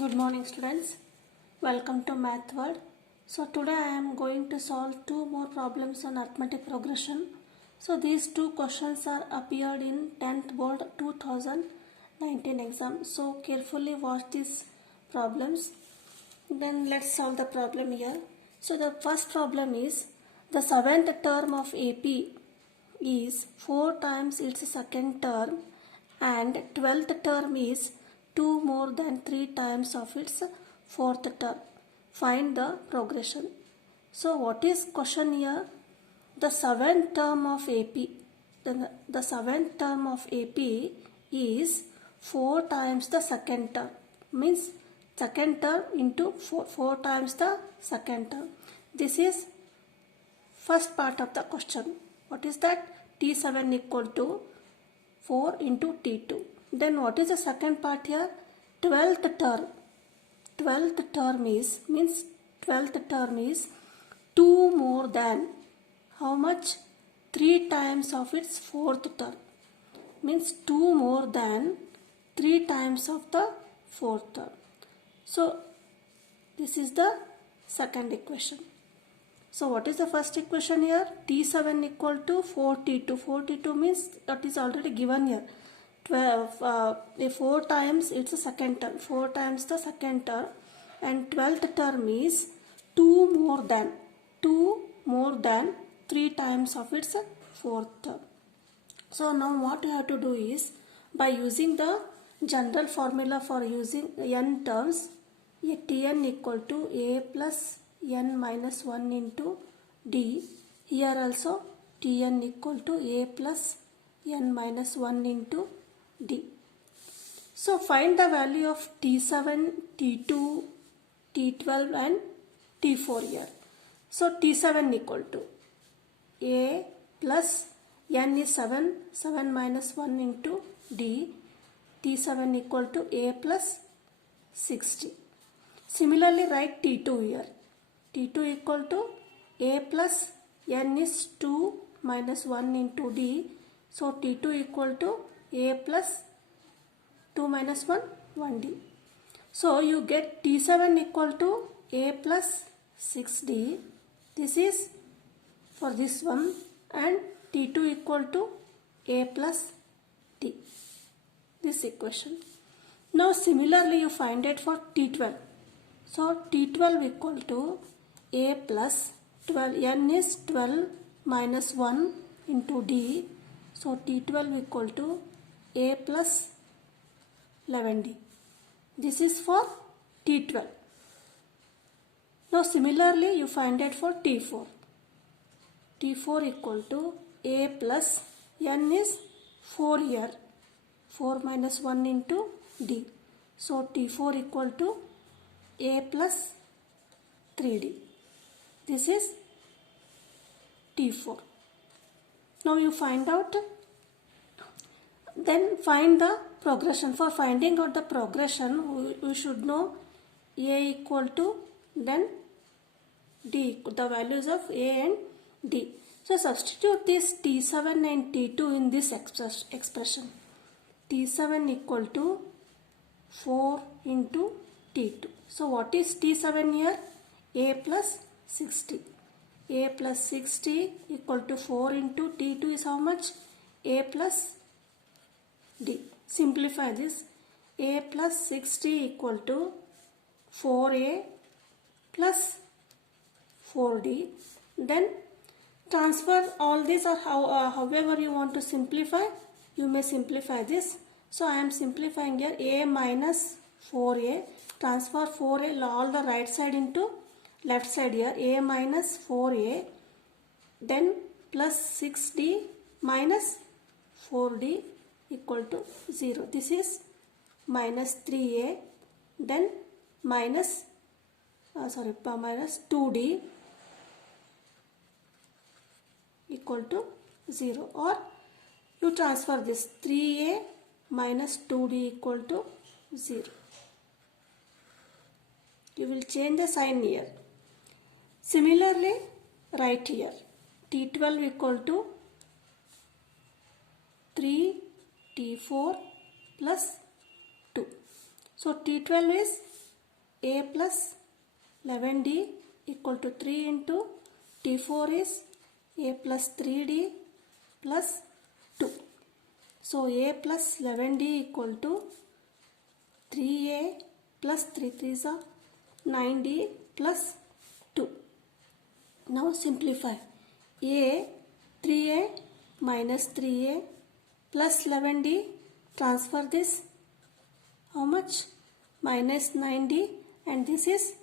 Good morning students. Welcome to Math World. So today I am going to solve two more problems on arithmetic progression. So these two questions are appeared in 10th board 2019 exam. So carefully watch these problems. Then let's solve the problem here. So the first problem is the seventh term of AP is 4 times its second term and 12th term is 2 more than 3 times of its fourth term. Find the progression. So what is question here? The seventh term of AP. The seventh term of AP is 4 times the second term. Means second term into 4 times the second term. This is first part of the question. What is that? T7 equal to 4 into T2. Then what is the second part here? 12th term. 12th term is, means 12th term is 2 more than, how much? 3 times of its fourth term. Means 2 more than 3 times of the fourth term. So this is the second equation. So what is the first equation here? T7 equal to 4T2. 4T2 means that is already given here. 4 times it's a second term. 4 times the second term. And 12th term is 2 more than 3 times of its fourth term. So now what you have to do is, by using the general formula for using n terms, Tn equal to a plus n minus 1 into d. Here also Tn equal to a plus n minus 1 into d. So find the value of T7, T2, T12 and T4 here. So T7 equal to a plus n is 7, 7 minus 1 into d. T7 equal to a plus 60. Similarly write T2 here. T2 equal to a plus n is 2 minus 1 into d. So T2 equal to a plus 2 minus 1, 1d. So you get T7 equal to a plus 6d. This is for this one, and T2 equal to a plus d. This equation. Now similarly you find it for T12. So T12 equal to a plus 12, n is 12 minus 1 into d. So T12 equal to a plus 11d. This is for T12. Now similarly you find it for T4. T4 equal to a plus n is 4 here. 4 minus 1 into d. So T4 equal to a plus 3d. This is T4. Now you find out, then find the progression. For finding out the progression, we should know a equal to, then d, the values of a and d. So substitute this T7 and T2 in this expression. T7 equal to 4 into T2. So what is T7 here? A plus 60. A plus 60 equal to 4 into T2 is how much? A plus d. Simplify this. A plus 60 equal to 4a plus 4d. Then transfer all this, or however you want to simplify, you may simplify this. So I am simplifying here. A minus 4a. Transfer 4a all the right side into left side here. A minus 4a. Then plus 6d minus 4d equal to 0. This is minus 3a. Then minus 2d equal to 0. Or you transfer this 3a minus 2d equal to 0. You will change the sign here. Similarly, write here T12 equal to 3 T4 plus 2. So T12 is a plus 11d equal to 3 into t4 is a plus 3d plus 2. So a plus 11d equal to 3a plus 3 3s are 9d plus 2. Now simplify. A 3a minus 3a plus 11d, transfer this, how much? Minus 9d, and this is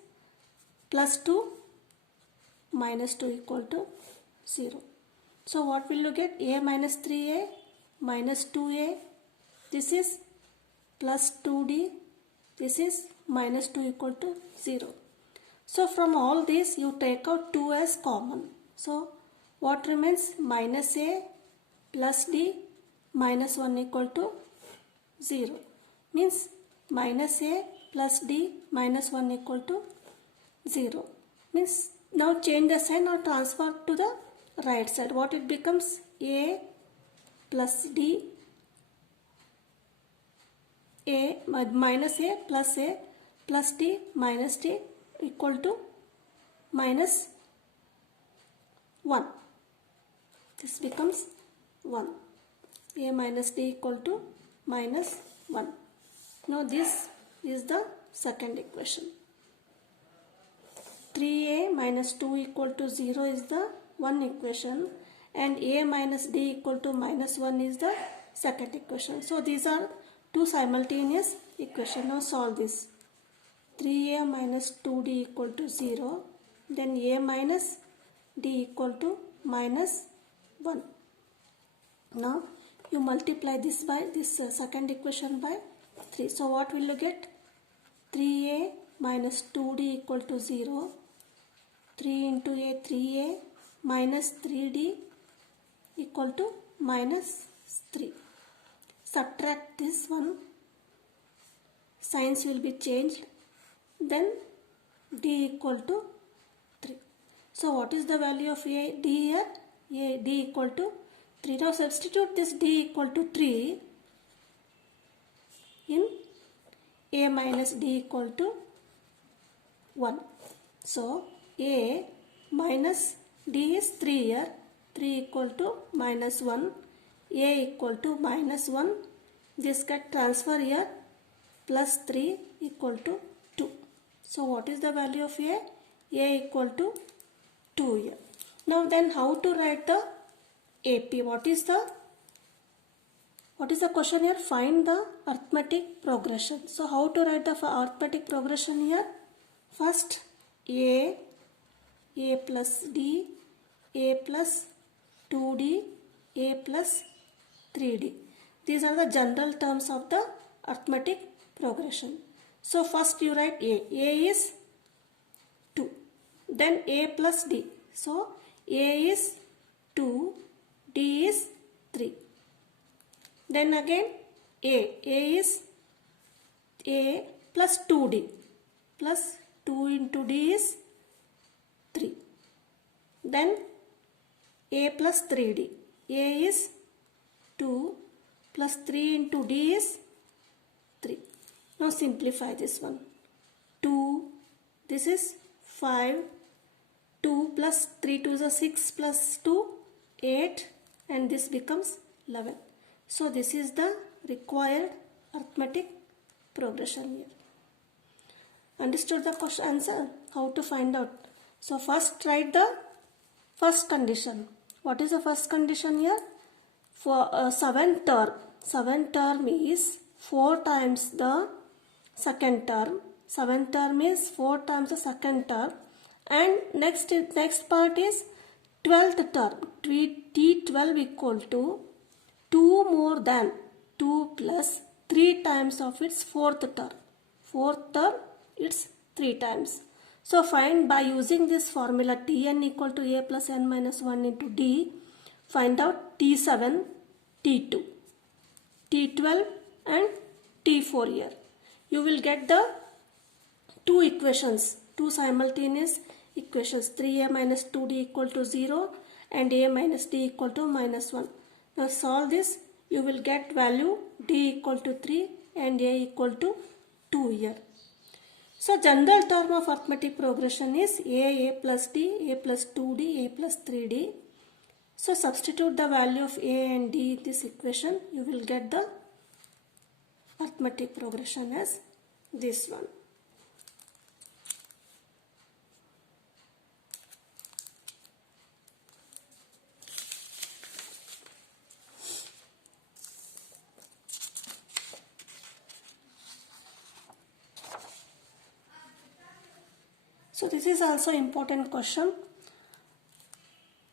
plus 2 minus 2 equal to 0. So what will you get? A minus 3a minus 2a, this is plus 2d, this is minus 2 equal to 0. So from all this you take out 2 as common. So what remains? Minus a plus d minus 1 equal to 0. Means minus a plus d minus 1 equal to 0. Means now change the sign or transfer to the right side. What it becomes? A plus d, a minus a plus d minus d equal to minus 1. This becomes 1. A minus d equal to minus 1. Now this is the second equation. 3a minus 2 equal to 0 is the one equation, and a minus d equal to minus 1 is the second equation. So these are two simultaneous equations. Now solve this. 3a minus 2d equal to 0, then a minus d equal to minus 1. Now you multiply this by this second equation by 3. So what will you get? 3a minus 2d equal to 0. 3 into a, 3a minus 3d equal to minus 3. Subtract this one, signs will be changed, then d equal to 3. So what is the value of a d here? A d equal to 3. Now substitute this d equal to 3 in a minus d equal to 1. So a minus d is 3 here. 3 equal to minus 1. A equal to minus 1. This get transfer here. Plus 3 equal to 2. So what is the value of a? A equal to 2 here. Now then how to write the AP? What is the question here? Find the arithmetic progression. So how to write the arithmetic progression here? First a plus d, a plus 2d, a plus 3d. These are the general terms of the arithmetic progression. So first you write a. A is 2. Then a plus d. So a is 2, d is 3. Then again a is a plus 2d, plus 2 into d is 3. Then a plus 3d. A is 2 plus 3 into d is 3. Now simplify this one. 2, this is 5, 2 plus 3 to the 6 plus 2, 8, and this becomes 11. So this is the required arithmetic progression here. Understood the question answer? How to find out? So first write the first condition. What is the first condition here? For 7th term. 7th term is 4 times the second term. 7th term is 4 times the second term. And next part is 12th term. T12 equal to 2 more than 2 plus 3 times of its 4th term. 4th term, it's 3 times. So find by using this formula Tn equal to a plus n minus 1 into d. Find out T7, T2, T12 and T4 here. You will get the two equations, two simultaneous equations, 3a minus 2d equal to 0 and a minus d equal to minus 1. Now solve this, you will get value d equal to 3 and a equal to 2 here. So So general term of arithmetic progression is a plus d, a plus 2d, a plus 3d. So substitute the value of a and d in this equation. You will get the arithmetic progression as this one. So this is also important question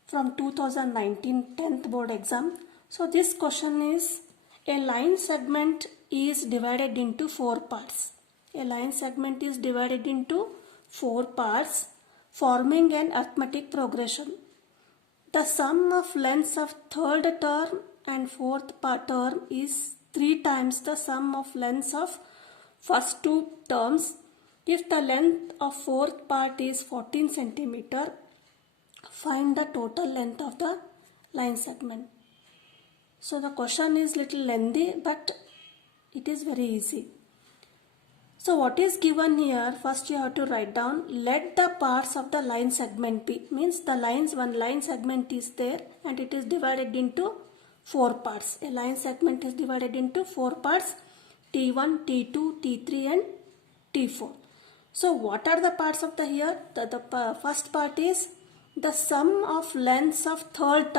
from 2019 10th board exam. So this question is, a line segment is divided into 4 parts. A line segment is divided into 4 parts forming an arithmetic progression. The sum of lengths of third term and fourth term is 3 times the sum of lengths of first 2 terms. If the length of fourth part is 14 centimeter, find the total length of the line segment. So the question is little lengthy, but it is very easy. So what is given here? First you have to write down, let the parts of the line segment be. Means the lines, one line segment is there and it is divided into 4 parts. A line segment is divided into 4 parts, T1, T2, T3 and T4. So what are the parts of the here? The first part is the sum of lengths of third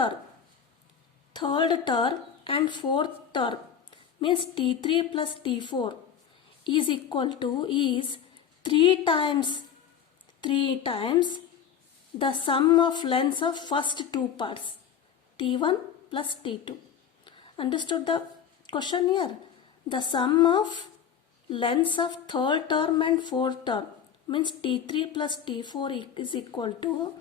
term and fourth term, means T3 plus T4 is equal to is 3 times the sum of lengths of first 2 parts, T1 plus T2. Understood the question here? The sum of lengths of third term and fourth term means T3 plus T4 is equal to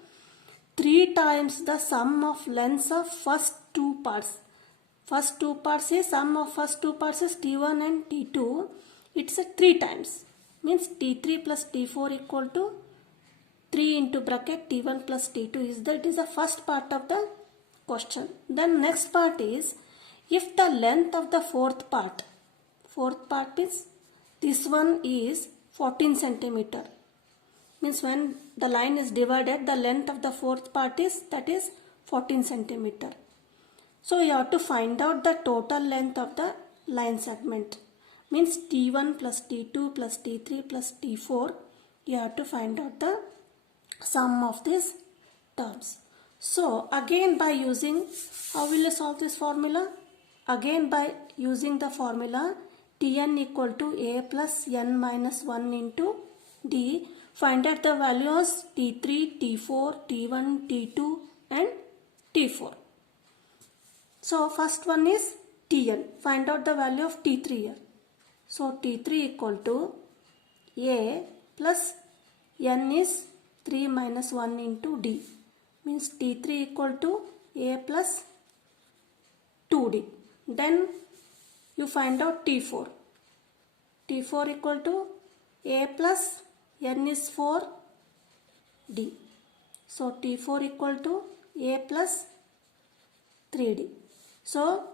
3 times the sum of lengths of first 2 parts. First 2 parts is sum of first 2 parts is T1 and T2. It's a 3 times. Means T3 plus T4 equal to 3 into bracket T1 plus T2 that is the first part of the question. Then next part is, if the length of the fourth part is this one is 14 centimeter. Means when the line is divided, the length of the fourth part is 14 centimeter. So you have to find out the total length of the line segment. Means T1 plus T2 plus T3 plus T4. You have to find out the sum of these terms. So again by using, how will you solve this formula? Again by using the formula Tn equal to A plus N minus 1 into D. Find out the values T3, T4, T1, T2 and T4. So first one is Tn. Find out the value of T3 here. So T3 equal to A plus N is 3 minus 1 into D. Means T3 equal to A plus 2D. Then you find out T4. T4 equal to A plus N is 4D. So T4 equal to A plus 3D. So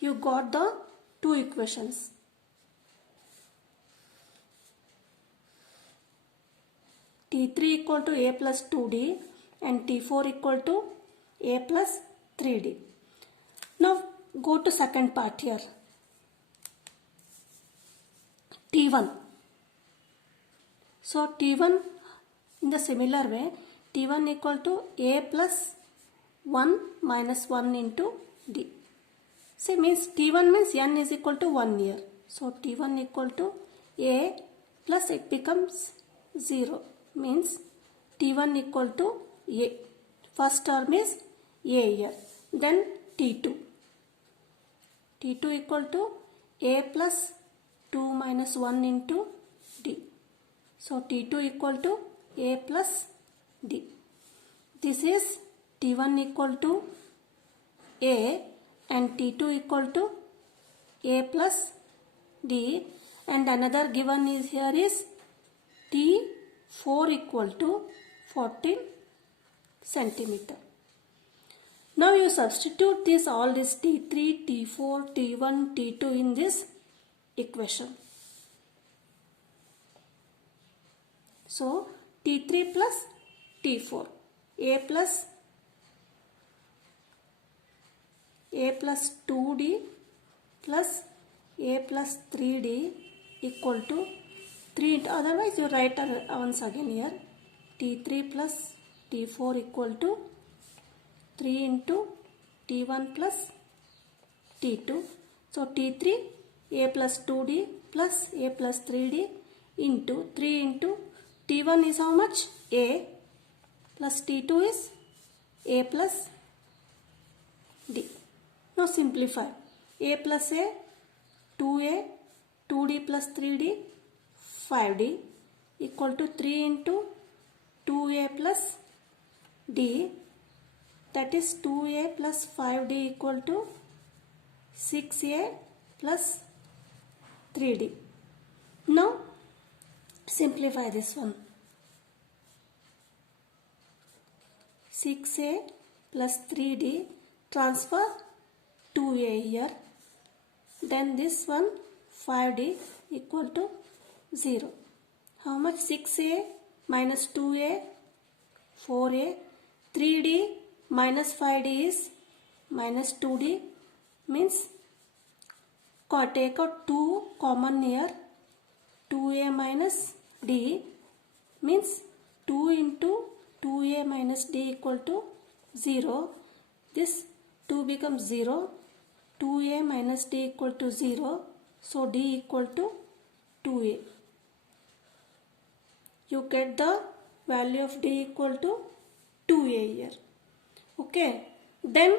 you got the 2 equations. T3 equal to A plus 2D and T4 equal to A plus 3D. Now go to second part here. T1. So T1 in the similar way, T1 equal to A plus 1 minus 1 into D. See, means T1 means N is equal to 1 here. So T1 equal to A plus it becomes 0. Means T1 equal to A. First term is A here. Then T2. T2 equal to A plus 2 minus 1 into D. So T2 equal to A plus D. This is T1 equal to A and T2 equal to A plus D, and another given is here is T4 equal to 14 centimeter. Now you substitute this all this T3, T4, T1, T2 in this equation. So T3 plus T4, A plus 2D plus A plus 3D equal to 3, otherwise you write once again here, T3 plus T4 equal to 3 into T1 plus T2. So T3 A plus 2D plus A plus 3D into 3 into T1 is how much? A plus T2 is A plus D. Now simplify. A plus A, 2A, 2D plus 3D, 5D equal to 3 into 2A plus D, that is 2A plus 5D equal to 6A plus 3D. Now simplify this one. 6A plus 3D, transfer 2A here. Then this one 5D equal to 0. How much? 6A minus 2A, 4A. 3D minus 5D is minus 2D. Means take out 2 common here. 2A minus D means 2 into 2A minus D equal to 0. This 2 becomes 0. 2A minus D equal to 0. So D equal to 2A. You get the value of D equal to 2A here. Okay. Then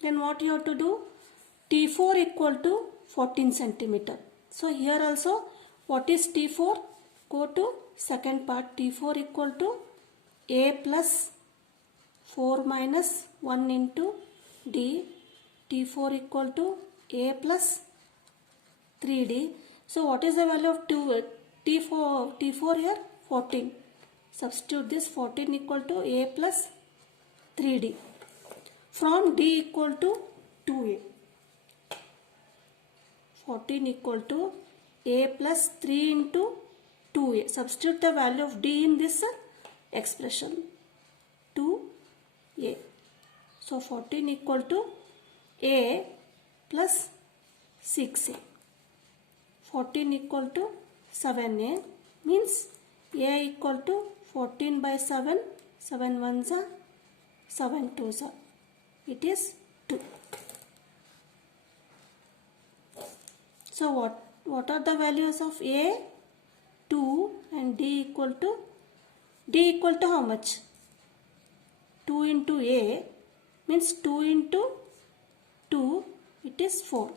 what you have to do? T4 equal to 14 centimeter. So here also, what is T4? Go to second part. T4 equal to A plus 4 minus 1 into D. T4 equal to A plus 3D. So what is the value of T4 here? 14. Substitute this 14 equal to A plus 3D. From D equal to 2A. 14 equal to A plus 3 into 2A. Substitute the value of D in this expression. 2A. So 14 equal to A plus 6A. 14 equal to 7A means A equal to 14 by 7. 7 ones are 7 twos are. It is 2. So what are the values of A? 2 and D equal to how much? 2 into A means 2 into 2, it is 4.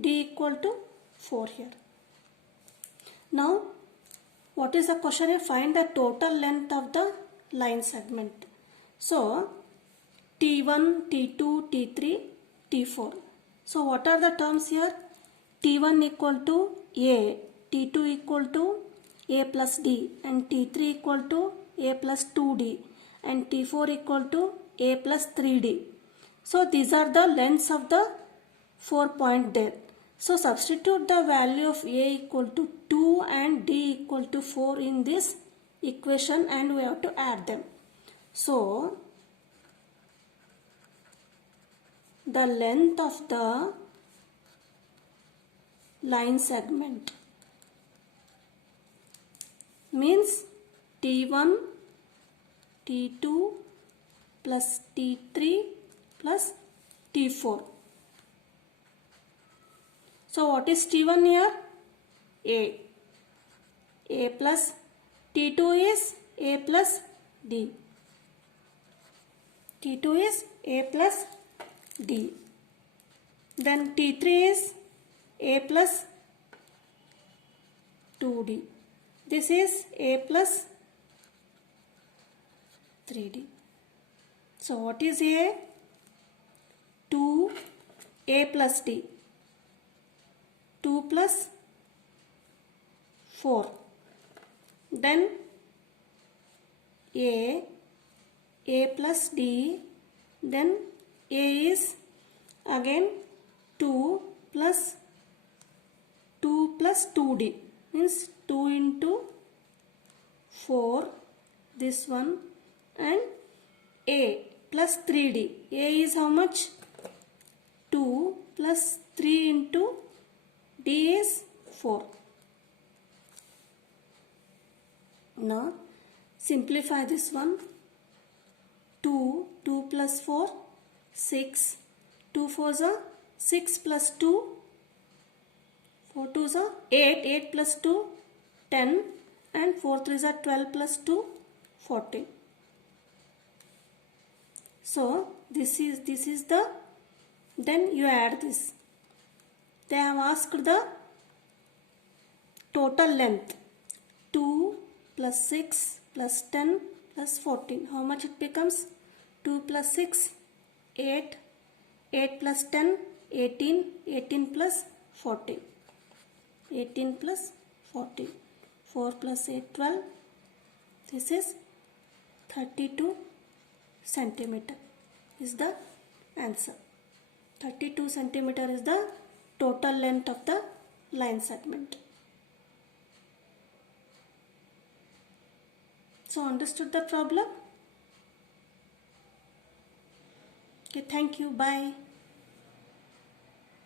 D equal to 4 here. Now what is the question here? Find the total length of the line segment. So T1, T2, T3, T4. So what are the terms here? T1 equal to A, T2 equal to A plus D, and T3 equal to A plus 2D, and T4 equal to A plus 3D. So these are the lengths of the 4 point there. So substitute the value of A equal to 2 and D equal to 4 in this equation and we have to add them. So the length of the line segment means T1, T2 plus T3 plus T4. So what is T1 here? A plus T2 is A plus D. T2 is A plus D. Then T3 is A plus 2D. This is A plus 3D. So what is A? 2 A plus D. 2 plus 4. Then A plus D. Then A is again 2 plus 2D. means 2 into 4, this one, and A plus 3D. A is how much? 2 plus 3 into D is 4. Now simplify this one. 2 plus 4, 6. 2 4s are 6 plus 2, 4 2s are 8. 8 plus 2, 10, and 4 3s are 12 plus 2, 14. So this is the, then you add this. They have asked the total length. 2 plus 6 plus 10 plus 14. How much it becomes? 2 plus 6, 8. 8 plus 10, 18. 18 plus 14. 18 plus 14. 4 plus 8, 12. This is 32 centimeter is the answer. 32 centimeter is the total length of the line segment. So understood the problem? Okay, thank you. Bye.